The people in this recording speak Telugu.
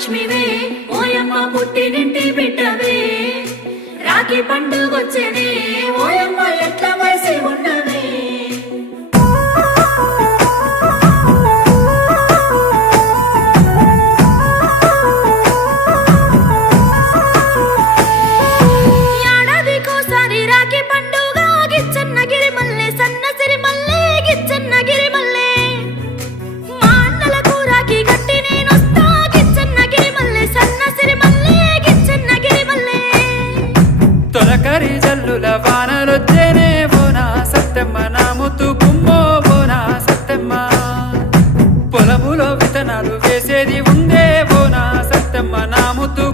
మహాలక్ష్మివే ఓయమ్మ పుట్టినింటి బిడ్డవే రాఖీ పండుగొచ్చెనే ఓయమ్మ ఎట్ల వయసి ఉన్నవే ఏడాదికోసారి రాఖీ పండుగ గిచ్చన్నగిరి మల్లె సన్నసిరి మల్లె గిచ్చన్నగిరి మల్లె మా అన్నలకు రాఖీ కట్టి నేనొస్తా గిచ్చన్నగిరి మల్లె సన్నసిరి మల్లె గిచ్చన్నగిరి మల్లె తొలకరి జల్లుల వానలొచ్చేనే బోనా సత్తెమ్మ నా ముత్తు గుమ్మో బోనా సత్తెమ్మ పొలములో విత్తనాలు వేసేది ఉందే బోనా సత్తెమ్మ నా ముత్తు